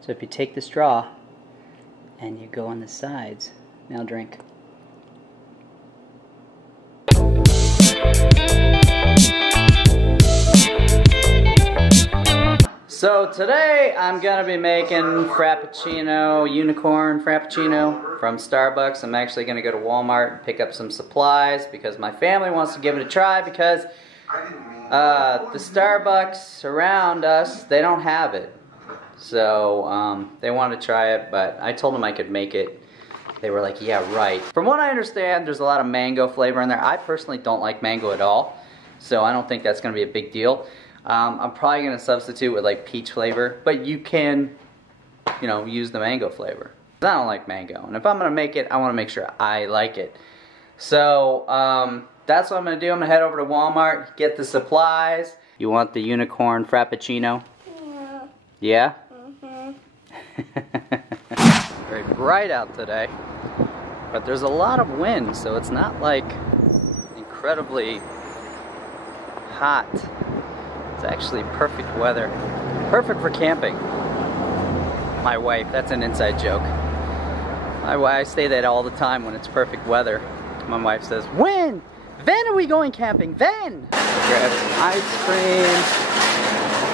So if you take the straw and you go on the sides, now drink. So today I'm gonna be making Frappuccino, Unicorn Frappuccino from Starbucks. I'm actually gonna go to Walmart and pick up some supplies because my family wants to give it a try because the Starbucks around us, they don't have it. So they want to try it, but I told them I could make it. They were like, yeah, right. From what I understand, there's a lot of mango flavor in there. I personally don't like mango at all, so I don't think that's gonna be a big deal. I'm probably going to substitute with like peach flavor, but you can, you know, use the mango flavor. I don't like mango, and if I'm going to make it, I want to make sure I like it. So that's what I'm going to do. I'm going to head over to Walmart, get the supplies. You want the Unicorn Frappuccino? Yeah. Yeah? Mm-hmm. Very bright out today, but there's a lot of wind, so it's not like incredibly hot. It's actually perfect weather. Perfect for camping. My wife, that's an inside joke. I say that all the time when it's perfect weather. My wife says, when? When are we going camping? When? Grab some ice cream.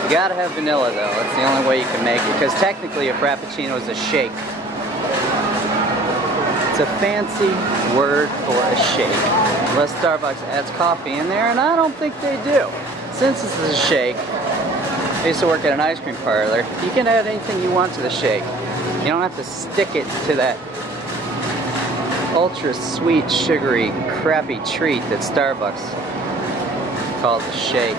You gotta have vanilla though. That's the only way you can make it. Because technically a Frappuccino is a shake. It's a fancy word for a shake. Unless Starbucks adds coffee in there, and I don't think they do. Since this is a shake, I used to work at an ice cream parlor, you can add anything you want to the shake. You don't have to stick it to that ultra sweet, sugary, crappy treat that Starbucks calls a shake.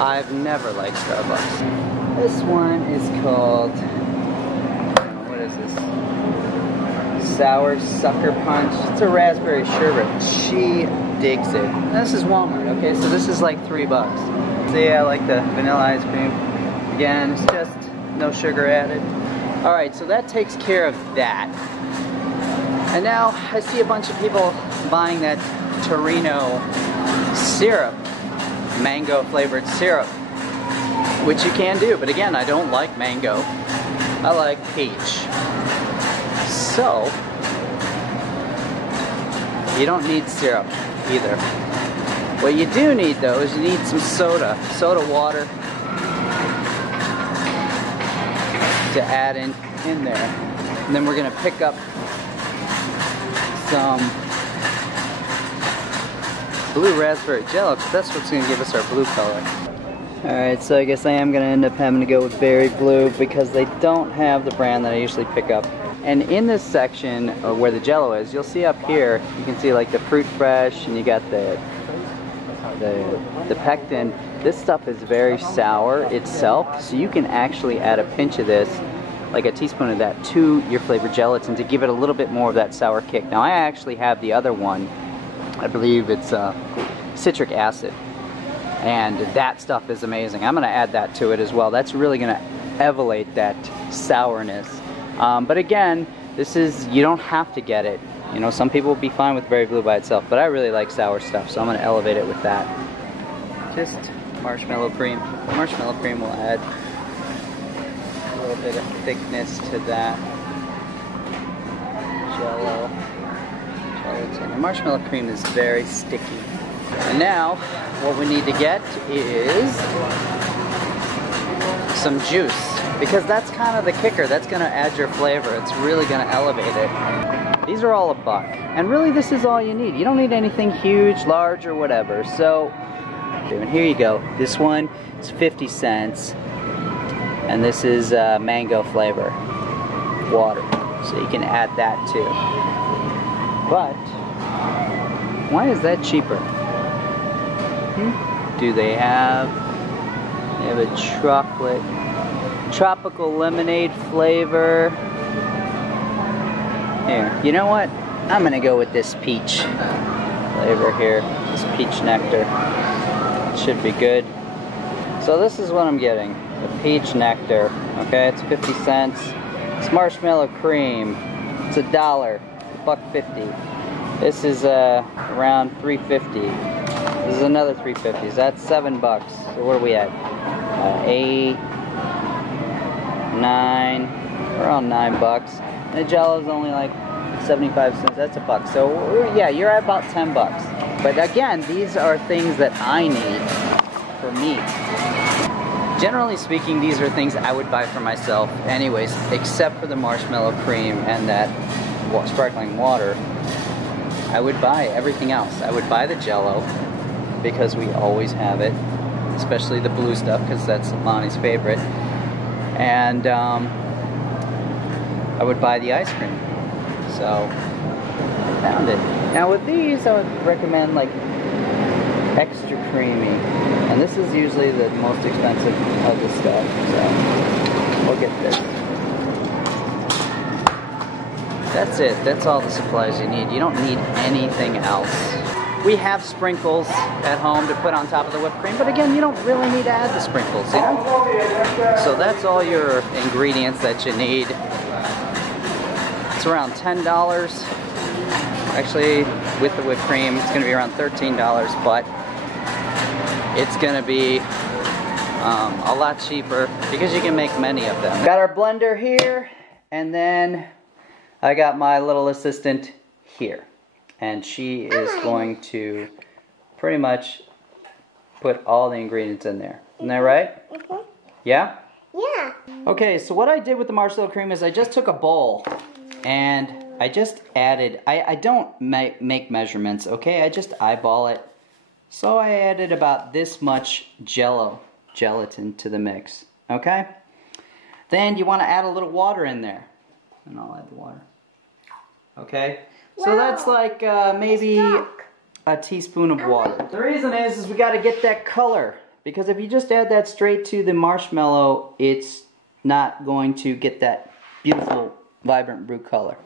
I've never liked Starbucks. This one is called, what is this? Sour Sucker Punch. It's a raspberry sherbet. She digs it. And this is Walmart, okay? So this is like $3. So yeah, I like the vanilla ice cream. Again, it's just no sugar added. Alright, so that takes care of that. And now I see a bunch of people buying that Torino syrup, mango flavored syrup, which you can do, but again, I don't like mango. I like peach. So, you don't need syrup either. What you do need though is you need some soda water to add in there. And then we're gonna pick up some blue raspberry jello because that's what's gonna give us our blue color. Alright, so I guess I am gonna end up having to go with berry blue because they don't have the brand that I usually pick up. And in this section where the jello is, you'll see up here, you can see like the fruit fresh and you got the pectin. This stuff is very sour itself, so you can actually add a pinch of this, like a teaspoon of that, to your flavored gelatin to give it a little bit more of that sour kick. Now I actually have the other one, I believe it's citric acid, and that stuff is amazing. I'm going to add that to it as well. That's really going to elevate that sourness. But again, this is, you don't have to get it. You know, some people will be fine with berry blue by itself, but I really like sour stuff, so I'm going to elevate it with that. Just marshmallow cream. Marshmallow cream will add a little bit of thickness to that gelatin. And marshmallow cream is very sticky. And now, what we need to get is some juice, because that's kind of the kicker. That's going to add your flavor. It's really going to elevate it. These are all $1, and really this is all you need. You don't need anything huge, large, or whatever. So, and here you go. This one is 50 cents, and this is mango flavor water. So you can add that too. But why is that cheaper? Do they have? They have a tropical lemonade flavor. Here, you know what? I'm gonna go with this peach flavor here. This peach nectar. It should be good. So this is what I'm getting. The peach nectar. Okay, it's 50 cents. It's marshmallow cream. It's $1. $1.50. This is around $3.50. This is another $3.50. So that's $7. So what are we at? 8, 9, around $9. And the Jello is only like 75 cents. That's $1. So yeah, you're at about $10. But again, these are things that I need for me. Generally speaking, these are things I would buy for myself anyways, except for the marshmallow cream and that sparkling water. I would buy everything else. I would buy the Jello because we always have it, especially the blue stuff because that's Amani's favorite. And I would buy the ice cream. So I found it. Now with these, I would recommend like extra creamy. And this is usually the most expensive of the stuff. So we'll get this. That's it. That's all the supplies you need. You don't need anything else. We have sprinkles at home to put on top of the whipped cream, but again, you don't really need to add the sprinkles, you know? So that's all your ingredients that you need. It's around $10. Actually, with the whipped cream, it's going to be around $13, but it's going to be a lot cheaper because you can make many of them. Got our blender here, and then I got my little assistant here. And she is going to pretty much put all the ingredients in there. Isn't that right? Mm-hmm. Yeah? Yeah. Okay, so what I did with the marshmallow cream is I just took a bowl and I just added, I don't make measurements, okay? I just eyeball it. So I added about this much gelatin to the mix, okay? Then you want to add a little water in there. And I'll add the water. Okay? So that's like maybe a teaspoon of water. The reason is we got to get that color. Because if you just add that straight to the marshmallow, it's not going to get that beautiful, vibrant blue color.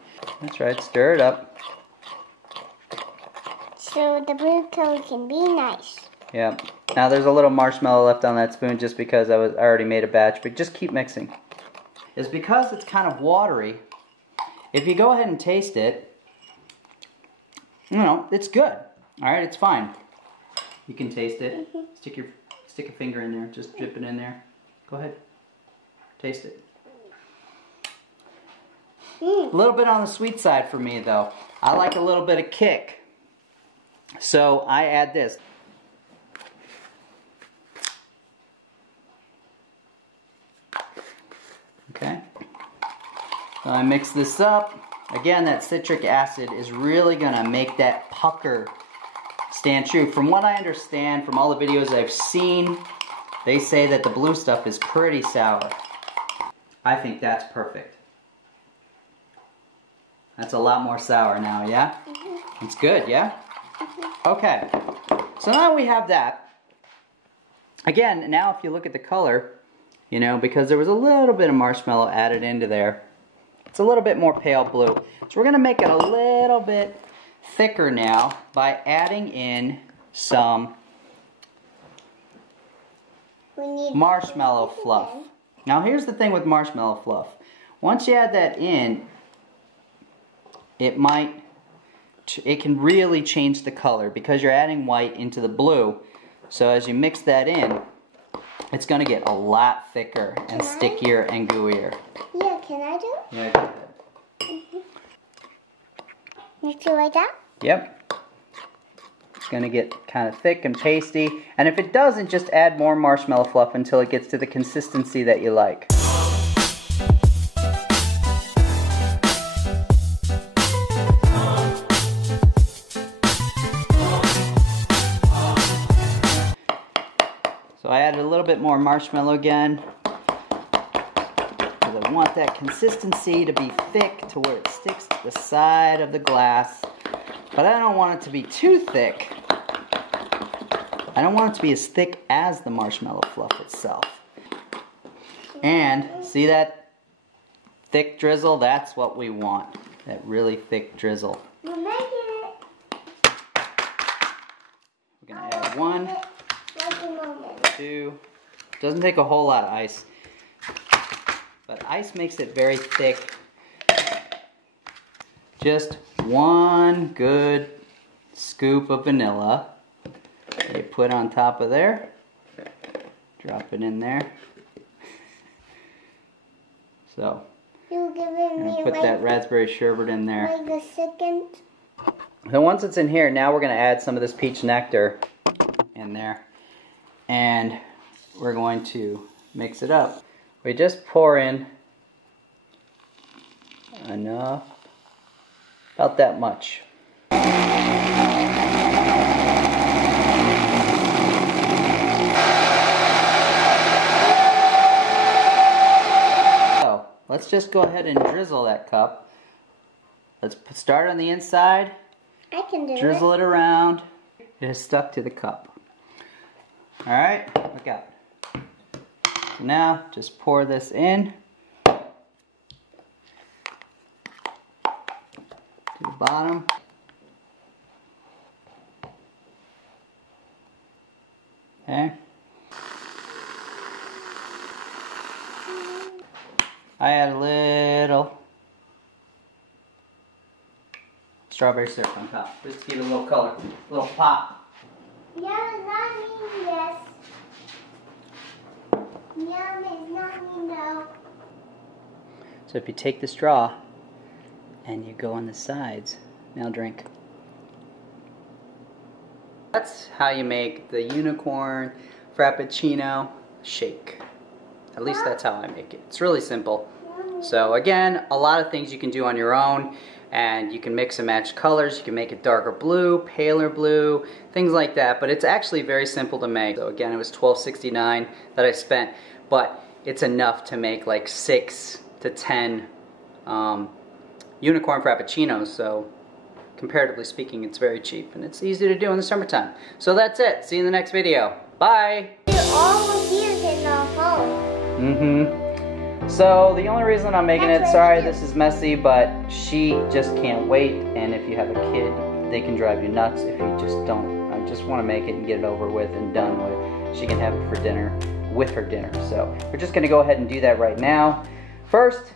That's right, stir it up. So the blue color can be nice. Yeah. Now there's a little marshmallow left on that spoon just because I already made a batch, but just keep mixing. It's because it's kind of watery. If you go ahead and taste it, you know, it's good. Alright, it's fine. You can taste it. Mm-hmm. Stick your finger in there. Just dip it in there. Go ahead. Taste it. A little bit on the sweet side for me, though. I like a little bit of kick. So I add this. Okay. So I mix this up. Again, that citric acid is really going to make that pucker stand true. From what I understand, from all the videos I've seen, they say that the blue stuff is pretty sour. I think that's perfect. That's a lot more sour now, yeah? Mm-hmm. It's good, yeah? Mm-hmm. Okay. So now we have that. Again, now if you look at the color, you know, because there was a little bit of marshmallow added into there, it's a little bit more pale blue. So we're going to make it a little bit thicker now by adding in some marshmallow fluff. Now here's the thing with marshmallow fluff. Once you add that in, it can really change the color because you're adding white into the blue. So as you mix that in, it's going to get a lot thicker and stickier and gooier. Yeah, can I do it? Yeah, go ahead. Mix it like that? Yep. It's going to get kind of thick and pasty. And if it doesn't, just add more marshmallow fluff until it gets to the consistency that you like. So I added a little bit more marshmallow again. Because I want that consistency to be thick to where it sticks to the side of the glass. But I don't want it to be too thick. I don't want it to be as thick as the marshmallow fluff itself. And see that thick drizzle? That's what we want. That really thick drizzle. We're making it. We're going to add 1, 2. Doesn't take a whole lot of ice. But ice makes it very thick. Just 1 good scoop of vanilla. You put on top of there. Drop it in there. So, You giving me Put that raspberry sherbet in there. like a second. So once it's in here, now we're going to add some of this peach nectar in there. And we're going to mix it up. We just pour in enough, about that much. So let's just go ahead and drizzle that cup. Let's start on the inside. I can do Drizzle it around. It is stuck to the cup. Alright, look out. So now, just pour this in to the bottom. Okay. I add a little strawberry syrup on top, just to give it a little color, a little pop. Yum is not me, yes. Yum is not me, no. So if you take the straw and you go on the sides, now drink. That's how you make the Unicorn Frappucino shake. At least that's how I make it. It's really simple. So again, a lot of things you can do on your own, and you can mix and match colors. You can make it darker blue, paler blue, things like that, but it's actually very simple to make. So again, it was $12.69 that I spent, but it's enough to make like 6 to 10 Unicorn Frappuccinos, so comparatively speaking, it's very cheap, and it's easy to do in the summertime. So that's it. See you in the next video. Bye! You're almost here in our phone. So the only reason I'm making it, sorry this is messy, but she just can't wait, and if you have a kid, they can drive you nuts if you just don't. I just want to make it and get it over with and done with. She can have it for dinner, with her dinner. So we're just going to go ahead and do that right now. First,